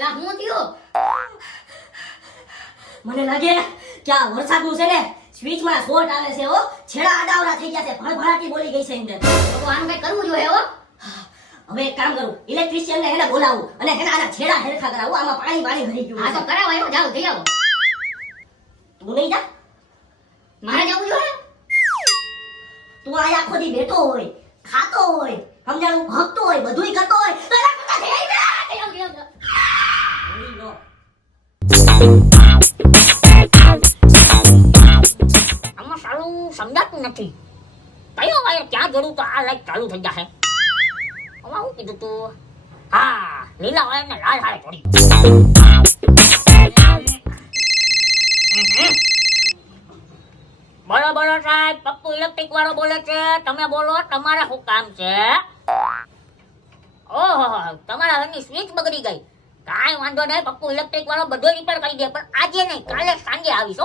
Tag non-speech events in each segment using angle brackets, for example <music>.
એલા હું થયું? મને લાગે કે આ વરસાદનું છે ને સ્વીચમાં શોર્ટ આવે છે હો. છેડા આડાવડા થઈ ગયા છે. ભણભણાટી બોલી ગઈ છે એમને તો આનું કઈ કરવું જોઈએ હો? હવે એક કામ કરું. ઇલેક્ટ્રિશિયન ને એને બોલાવું અને એને આના છેડા હેરખા કરાવું. આમાં પાણી પાણી ભરી ગયું હા તો કરાવો એવું જાવ જઈ આવો. તું નહીં જા. મારે જવું જોઈએ? તું આ આખો દી બેઠો હોય ખાતો હોય સમજાણું? ભગતો હોય બધુંય કરતો હોય. તો એના કરતા થઈ આમાં સારું સમજાતું નથી. કયો વાયર ક્યાં જોડું તો આ લાઈટ ચાલુ થઈ જશે હા, લીલા વાયર ને લાલ હારે જોડી. બોલો બોલો સાહેબ, પપ્પુ ઇલેક્ટ્રિક વાળો બોલે છે. તમે બોલો, તમારે શું કામ છે? ઓહો તમારા ઘરની સ્વિચ બગડી ગઈ. કાંઈ વાંધો નહીં, પપ્પુ ઇલેક્ટ્રિક વાળો બધો રિપેર કરી દે, પણ આજે નહીં, કાલે સાંજે આવીશ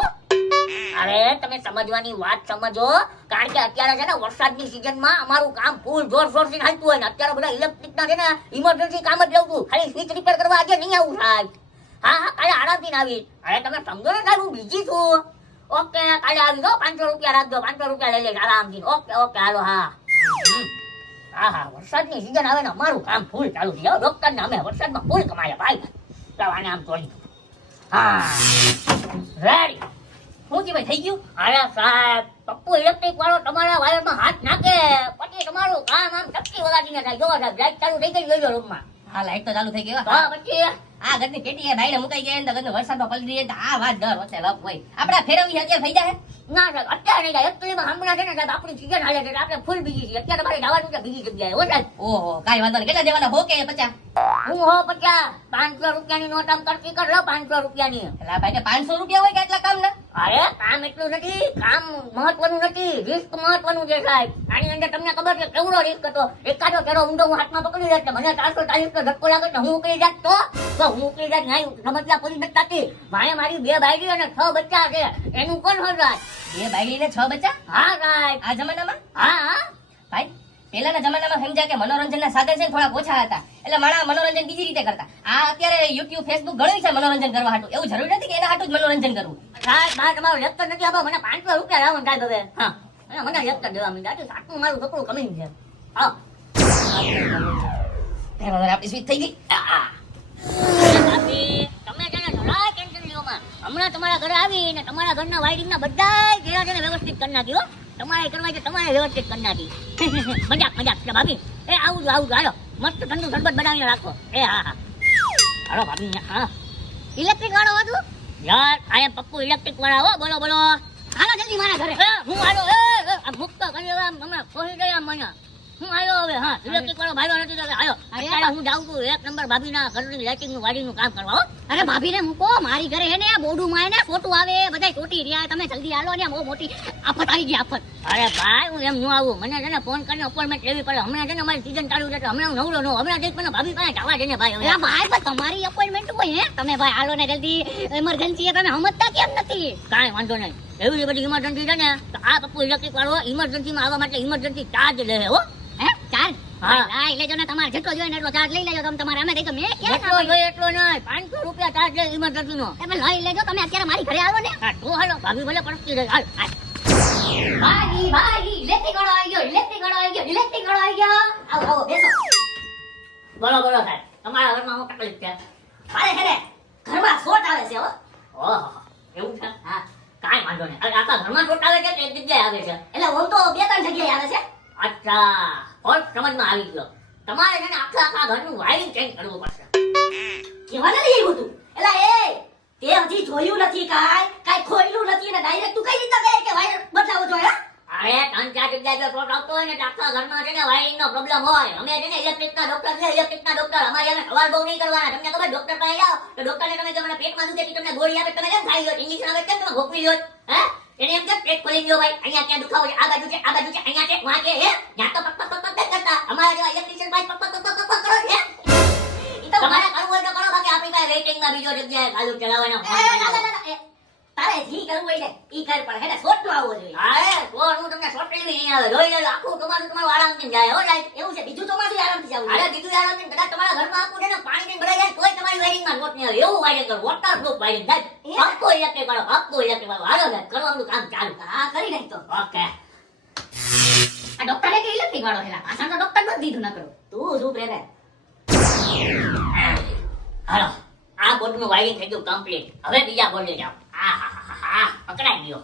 અરે, તમે સમજવાની વાત સમજો, કારણ કે અત્યારે છે ને વરસાદની સિઝનમાં અમારું કામ ફૂલ જોરથી હાલતું હોય ને, અત્યારે બધા ઇલેક્ટ્રિક ના છે ને ઇમરજન્સી કામ જ લેવું ખાલી સ્વિચ રિપેર કરવા આજે નહીં આવું, સાહેબ. હા હા, કાલે આરામથી આવીશ. અરે, તમે સમજો ને, સાહેબ, હું બીજી છું. ઓકે, કાલે આવી દો પાંચસો રૂપિયા રાખજો, પાંચસો રૂપિયા લઈ લઈશ આરામથી. ઓકે ઓકે, હાલો, હા. હા હા વરસાદની સિઝન આવે ને અમારું કામ ફૂલ ચાલુ થઈ જાય ડોક્ટર ને અમે વરસાદમાં ફૂલ કમાયા ભાઈ. લાવાને આમ તોડી. હા રેડી શું છે ભાઈ થઈ ગયું? અરે સાહેબ પપ્પુ ઇલેક્ટ્રિક વાળો તમારા વાયરમાં હાથ નાખે. પછી તમારું કામ આમ ટપકી વગાડીને થાય. જો સાહેબ લાઈટ ચાલુ થઈ ગઈ જોજો રૂમમાં હા લાઈટ તો ચાલુ થઈ ગઈ હા પછી? આ ઘરની પેટી એ બાઈને મુકાઈ ગયા ને તો ઘરનો વરસાદમાં પલટી જાય આ વાત દર વચ્ચે લપ હોય. આપડા ફેરવી અત્યારે થઈ જાય? ના સાહેબ અત્યારે નહીં જાય. એકચુઅલીમાં હમણાં છે ને સાહેબ આપણી સિઝન હાલે છે આપણે ફૂલ બીજી છે અત્યારે તમારે જવાનું છે બીજી જગ્યાએ હો સાહેબ. ઓહો કાઈ વાંધો નહીં. કેટલા દેવાના હો કે પચાસ? હું હો પચાસ. પાંચસો રૂપિયાની નોટ આમ કરતી કર લો પાંચસો રૂપિયાની. એટલે ભાઈ પાંચસો રૂપિયા હોય કે એટલા કામ ના અરે કામ એટલું નથી કામ મહત્વનું નથી રિસ્ક મહત્વનું છે સાહેબ. આની અંદર તમને ખબર છે કેવડો રિસ્ક હતો? એકાદો કેરો ઊંડો હું હાથમાં પકડી જાય મને ચારસો ચાલીસ નો ધક્કો લાગે તો હું ઉકળી જાત તો? તો હું ઉકળી જાત નહીં સમજ્યા પૂરી નથી થતી મારે મારી બે બાયડી અને છ બચ્ચા છે. એનું કોણ હરવાય બે બાઈ ને છ બચ્ચા? હા સાહેબ. આ જમાનામાં? હા હા. ભાઈ પહેલાના જમાનામાં સમજ્યા કે મનોરંજનના સાધન છે થોડા ઓછા હતા. એટલે માણા મનોરંજન બીજી રીતે કરતા. આ અત્યારે યુટ્યુબ ફેસબુક ઘણું છે મનોરંજન કરવા હાટું. એવું જરૂરી નથી કે એના હાટું જ મનોરંજન કરવું. તમારું લેક્ચર નથી મને પાંચસો રૂપિયા લાવવાનું સાહેબ હવે હા. અને મને લેક્ચર દેવા મારું કપડું કમી છે. હા. એમાં આપણી સ્વીચ થઈ ગઈ. તમે છે ને જરાય ટેન્શન લ્યો હમણાં તમારા ઘરે આવી ને તમારા ઘરના વાયરિંગના બધાય ઘેરા છે ને વ્યવસ્થિત કરી નાખી તમારે કરવા છે તમારે વ્યવસ્થિત કરી નાખી. <laughs> મજાક મજાક. એટલે ભાભી એ આવું જો આવું હાલો. મસ્ત ઠંડુ શરબત બનાવીને રાખો. એ હા હા. હાલો ભાભી હા. ઇલેક્ટ્રિક વાળો હતું? યાર આયા પપ્પુ ઇલેક્ટ્રિક વાળા હો બોલો બોલો. હાલો જલ્દી મારા ઘરે. હું આવ્યો એ આ મુક્ત કરી તમે ખોઈ ગયા મને. હું આવ્યો હવે હા ઇલેક્ટ્રિક વાળો ભાઈઓ નથી આવ્યો અત્યારે હું જાઉં છું એક નંબર ભાભીના ઘરની લાઇટિંગનું વાડીનું કામ કરવા હો. અરે ભાભીને મૂકો મારી ઘરે હે ને બોડું માં ને ફોટો આવે બધા ચોટી રહ્યા તમે જલ્દી હાલો ને બહુ મોટી આફત આવી ગઈ આફત. અરે ભાઈ હું એમ ન આવું મને છે ને ફોન કરીને અપોઇન્ટમેન્ટ લેવી પડે. હમણાં છે ને અમારી સીઝન ચાલુ છે હમણાં હું નવરો નો હમણાં જઈશ મને ભાભી પાસે જવા દે ને ભાઈ હવે. અરે ભાઈ પણ તમારી અપોઇન્ટમેન્ટ હોય હે. તમે ભાઈ હાલો ને જલ્દી. ઇમરજન્સી તમે સમજતા કેમ નથી? કાંઈ વાંધો નહીં. એવી બધી ઇમરજન્સી છે ને આ પપ્પુ ઇલેક્ટ્રિક વાળો ઇમરજન્સીમાં આવવા માટે ઇમરજન્સી ચાર્જ લે હો. હે. લેજો ને તમારે જેટલો જોઈએ એટલો ચાર્જ લઈ લેજો. તમે તમારે અમે તો મેં ક્યાં જોઈએ એટલો નહીં પાંચસો રૂપિયા ચાર્જ લે ઇમરજન્સી નો તમે લઈ લેજો તમે અત્યારે મારી ઘરે આવો ને. હા તો હાલો ભાભી ભલે પડતી રહે હાલ ભાગી ભાગી ઇલેક્ટ્રિક વાળો આવી ગયો ઇલેક્ટ્રિક વાળો આવી ગયો ઇલેક્ટ્રિક વાળો આવી ગયો. આવો આવો બેસો. બોલો બોલો સાહેબ તમારા ઘરમાં હું તકલીફ છે? મારે હે ને ઘરમાં શોર્ટ આવે છે હો. ઓહો એવું છે? હા. કાંઈ વાંધો નહીં. આખા ઘરમાં છોટા આવે છે એક જગ્યાએ આવે છે. એટલે ઓમ તો બે ત્રણ જગ્યાએ આવે છે. અચ્છા. તમારે તું. કાંઈ રીતે વાયર બદલાવો જોઈએ? ત્રણ ચાર જગ્યાએ જો આવતો હોય ને આખા ઘરમાં છે ને વાયરિંગ પ્રોબ્લેમ હોય. અમે છે ને ઇલેક્ટ્રિક ના ડોક્ટર છે ઇલેક્ટ્રિક ના ડોક્ટર અમારે એને બહુ નહીં કરવાના. તમને ખબર ડોક્ટર પાસે જાઓ, તો ડોક્ટર તમે મને પેટમાં તમને ગોળી આપે, તમે કેમ ખાઈ લો ઇન્જેક્શન આવે, કેમ તમે ભોગવી લો હે? એને એમ કે પેટ ખોલી લ્યો ભાઈ અહીંયા ક્યાં દુખાવો છે? આ બાજુ છે આ બાજુ છે અહીંયા છે વાં હે? ના તો પક પક પક પક કરતા. અમારા જેવા ઇલેક્ટ્રિશિયન ભાઈ પક પક પક પક કરો છે તમારે કરવું હોય તો કરો બાકી આપણી પાસે વેઇટિંગમાં બીજો જગ્યાએ ચાલુ ચલાવવાનો તારે જી કરવું હોય ને ઈ કર પણ હેને શોર્ટ આવવો જોઈએ. હા શોર્ટ હું તમને સોટલી નહીં આવે જોઈ લેજો આખું તમારું તમારું આરામથી જાય હો જાય. એવું છે બીજું તો માથું આરામથી જવું અરે બીજું તમને કદાચ તમારા ઘરમાં આખું ને પાણીથી ભરાઈ જાય તોય તમારી વાયરિંગમાં નોટ નહીં આવે. એવું વાયરિંગ કરો વોટરપ્રૂફ વાયરિંગ સાહેબ હક્કો ઇલેક્ટ્રિક વાળો હક્કો ઇલેક્ટ્રિક વાળો. હાલો સાહેબ કરવાનું કામ ચાલુ. હા કરી નાખ તો. ઓકે. આ ડોક્ટરે કે ઇલેક્ટ્રિક વાળો હેલા? પાછળ તો ડોક્ટર જ દીધું ના કરો. તું શું પ્રેમે હાલો આ બોર્ડનું વાયરિંગ થઈ ગયું કમ્પ્લીટ હવે બીજા બોર્ડે જાઓ. હા પકડાઈ ગયો.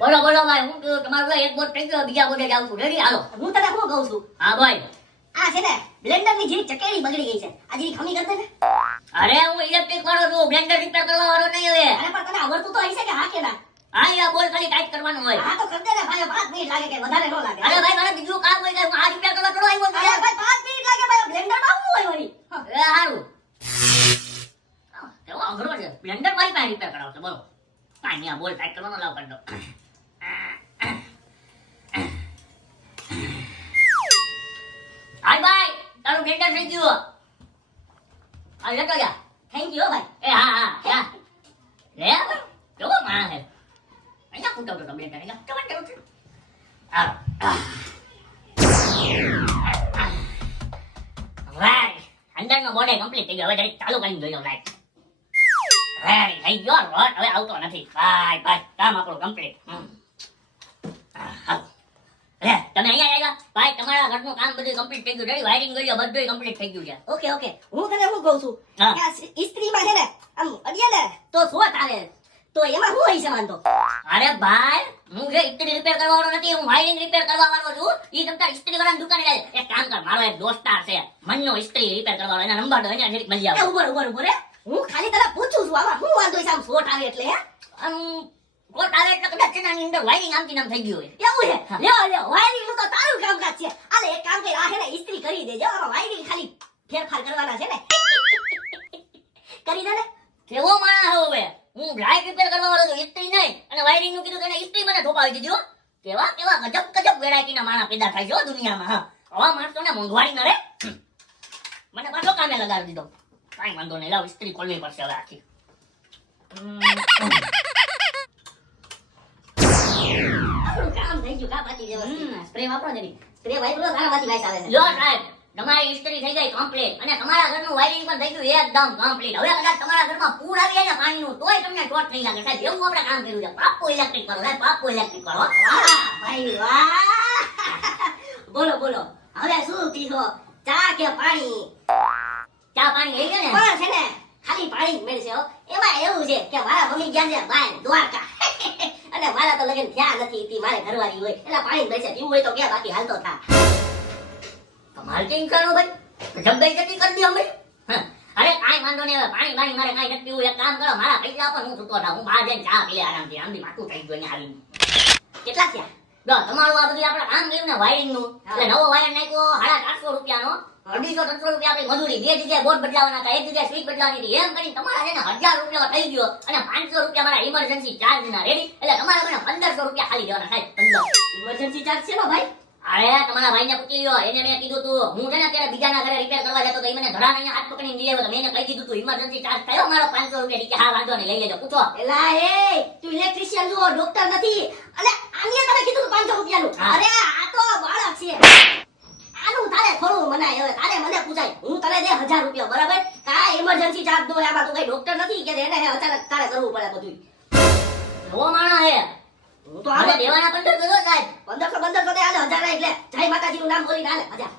બોલો બોલો ભાઈ હું તમારો એક બોટ થઈ ગયો બીજા બોટે જાઉં છું. રેડી હાલો. હું તને શું કહું છું? હા ભાઈ આ છે ને બ્લેન્ડરની જે ચકેડી બગડી ગઈ છે. આ જે ખમી કરી ને. અરે હું ઇલેક્ટ્રિક વાળો છું. બ્લેન્ડર રિપેર કરવા વાળો નહીં હવે. અરે પણ તને આવડતું તો હશે કે હા કે ના? હા યા બોલ ખાલી ટાઈટ કરવાનું હોય. હા તો કર દે ને ભાઈ પાંચ મિનિટ લાગે કે વધારે ન લાગે. અરે ભાઈ મારે બીજું કામ હોય કે હું આ રિપેર કરવા થોડો આવ્યો અરે ભાઈ પાંચ મિનિટ લાગે ભાઈ બ્લેન્ડર શું હોય વળી. એ હારું. હા, અઘરો છે. બ્લેન્ડર મારી પાસે રિપેર કરાવશે બોલો. કાંઈ નહીં આ બોલ ટાઈટ કરવાનો લાવ કરી દો હાલ ભાઈ તારું બ્લેન્ડર થઈ ગયું આ લેતો જા થેન્ક યુ ભાઈ એ હા હા જા લે ભાઈ કેવો માણસ છે અહીંયા ફૂટો તો બ્લેન્ડર અહીંયા કેવું કેવું છે હાલો રાઈટ અંદરનો બોર્ડ કમ્પ્લીટ થઈ ગયો હવે જરીક ચાલુ કરીને જોઈ લો લાઈટ રેડી થઈ ગયો રોડ હવે આવતો નથી બાય બાય કામ આપણું કમ્પ્લીટ લે તમે અહીંયા આવ્યા? ભાઈ તમારા ઘરનું કામ બધું કમ્પ્લીટ થઈ ગયું રેડી વાયરિંગ કર્યું બધું કમ્પ્લીટ થઈ ગયું છે. Okay okay. હું તને શું કહું છું? ઇસ્ત્રીમાં છે ને આમ અડીએ ને તો શું તારે? તો એમાં શું હોય છે વાંધો અરે ભાઈ હું જે ઇસ્ત્રી રિપેર કરવાનો નથી હું વાયરિંગ રિપેર કરવા વાળો છું એ તમતા ઇસ્ત્રી વાળાની દુકાને જાય એક કામ કર મારો એક દોસ્તાર છે. મનનો ઇસ્ત્રી રિપેર કરવાનો એના નંબર દો એને જરીક મળી આવે. ઉભર ઉપર ઉભર હું ખાલી તને પૂછું છું શું વાંધો છે આમ શોટ આવે એટલે હે? આમ કોટ આવે એટલે કદાચ છે અંદર વાયરિંગ આમથી નામ થઈ ગયું હોય. એવું છે? લ્યો લ્યો વાયરિંગનું તો તારું કામકાજ છે. આલે એક કામ કરી આ ને ઇસ્ત્રી કરી દેજો આમાં વાયરિંગ ખાલી ફેરફાર કરવાના છે ને. <laughs> કરી દે ને. કેવો માણસ હે હવે? હું લાઈટ રિપેર કરવા વાળો છું ઇસ્ત્રી નહીં. અને વાયરિંગનું કીધું એને ઇસ્ત્રી મને ઠોકાવી દીધો કેવા કેવા ગજબ ગજબ વેરાયટી ના માણસ પેદા થાય છે હો દુનિયામાં હા. માણસો માણસોને મોંઘવારી ન રે મને પાછો કામે લગાવી દીધો. કાંઈ વાંધો નહીં લાવ ઇસ્ત્રી ખોલવી પડશે હવે આખી. કામ થઈ ગયું કામ બાકી વ્યવસ્થિત સ્પ્રે વાપરો જરી સ્પ્રે વાપરો તારામાંથી વાઈસ આવે છે લો સાહેબ તમારી ઇસ્ત્રી થઈ ગઈ કમ્પ્લીટ અને તમારા ઘરનું વાયરિંગ પણ થઈ ગયું એકદમ કમ્પ્લીટ હવે કદાચ તમારા ઘરમાં પૂર આવી જાય ને પાણીનું તોય તમને ટોટ નહીં લાગે. સાહેબ એવું આપણે કામ કર્યું છે. પાપો ઇલેક્ટ્રિક કરો સાહેબ પાપો ઇલેક્ટ્રિક કરો ભાઈ વાહ. બોલો બોલો. હવે શું પીશો ચા કે પાણી? ચા પાણી લઈ ગયો ને? પણ છે ને ખાલી પાણી જ મળશે એવું કે મારા મમ્મી ગયા છે બાય દ્વારકા અને મારા તો લગન થયા નથી તી મારે ઘરવાળી હોય એટલે પાણી જ પીવું હોય તો કે બાકી હાલતો થા કમાલ કેમ કરો ભાઈ જબ્બાઈ જતી કરી દી અમે અરે કાંઈ વાંધો નહીં હવે પાણી બાણી મારે કાંઈ નથી પીવું એક કામ કરો મારા પૈસા પણ હું છૂટો થાઉં હું બહાર જઈને ચા પી આરામથી આમથી માથું થઈ ગયું ને આવીને કેટલા થયા તમારું આ બધું આપણે કામ કર્યું ને વાયરિંગનું. એટલે નવો વાયર નાખ્યો સાડા ચારસો રૂપિયાનો અઢીસો ત્રણસો રૂપિયા આપણી મજૂરી. બે જગ્યાએ બોર્ડ બદલાવાના હતા. એક જગ્યાએ સ્વીચ બદલાવાની હતી. એમ કરીને તમારા છે ને હજાર રૂપિયા થઈ ગયો અને પાંચસો રૂપિયા મારા ઇમરજન્સી ચાર્જ ના રેડી એટલે તમારે મને પંદરસો રૂપિયા ખાલી દેવાના સાહેબ પંદર. ઇમરજન્સી ચાર્જ છે ભાઈ? અરે તમારા ભાઈને પૂછી લ્યો. એને મેં કીધું તું હું છે ને અત્યારે બીજાના ઘરે રિપેર કરવા જતો તો ઈ મને ધરાને નહીં હાથ પકડીને લઈ આવ્યો મેં એને કહી દીધું તું ઇમરજન્સી ચાર્જ થયો મારો પાંચસો રૂપિયા. નીચે હા વાંધો નહીં લઈ લેજો પૂછો. એલા એ તું ઇલેક્ટ્રિશિયન છો ડોક્ટર નથી. અને આની તમે કીધું પાંચસો રૂપિયા નું અરે આ તો બાળક છે. તારે થોડું મનાય હવે તારે મને પૂછાય. હું તને દે હજાર રૂપિયા બરાબર? કાંઈ ઇમરજન્સી ચાર્જ દો આમાં તું કઈ ડોક્ટર નથી કે એને હે અચાનક તારે કરવું પડે બધું નવો માણસ હે. હું તો આને દેવાના પંદર કરો સાહેબ પંદરસો પંદરસો દે હાલે હજાર એટલે જય માતાજીનું નામ બોલીને હાલે હજાર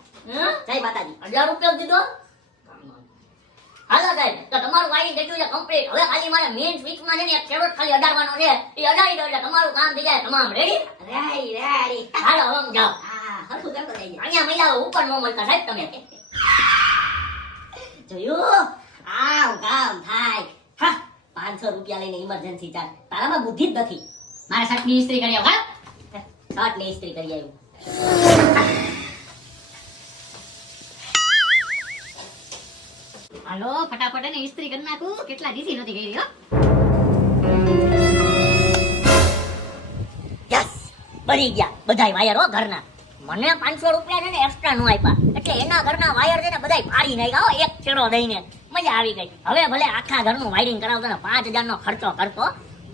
જય માતાજી. હજાર રૂપિયા દીધો? હાલો સાહેબ તો તમારું વાયરિંગ ગયું છે કમ્પ્લીટ હવે ખાલી મારે મેઇન સ્વિચમાં છે ને એક છેડો ખાલી અડાડવાનો છે. એ અડાડી દો એટલે તમારું કામ થઈ જાય તમામ રેડી રેડી રેડી હાલો હવે જાઓ હરખું કરતો થઈ જાય અહીંયા મહિલાઓ ઉપર ન મળતા સાહેબ તમે. જોયું? આમ કામ થાય. હા પાંચસો રૂપિયા લઈને ઇમરજન્સી તારામાં બુદ્ધિ જ નથી. મારા ઇસ્ત્રી કરી શર્ટ ને ઇસ્ત્રી કરી આવ્યું. હાલો ફટાફટ એને ઇસ્ત્રી કરી નાખું. કેટલા દીધી નથી કરી હો? યસ બની ગયા. બધાય વાયર હો ઘરના. મને પાંચસો રૂપિયા છે ને એક્સ્ટ્રા નો આપ્યા. એટલે એના ઘરના વાયર છે ને બધાય ફાડી નાખ્યા એક છેડો દઈને. મજા આવી ગઈ. હવે ભલે આખા ઘરનું વાયરિંગ કરાવતો ને, પાંચ હજાર નો ખર્ચો કરતો.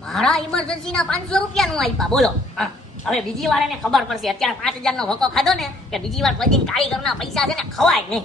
મારા ઇમરજન્સી ના પાંચસો રૂપિયા નું આપ્યા, બોલો. હવે બીજી વાર એને ખબર પડશે. અત્યારે પાંચ હજાર નો વકો ખાધો ને, કે બીજી વાર કોઈ દિન કારીગર ના પૈસા છે ને ખવાય નહીં.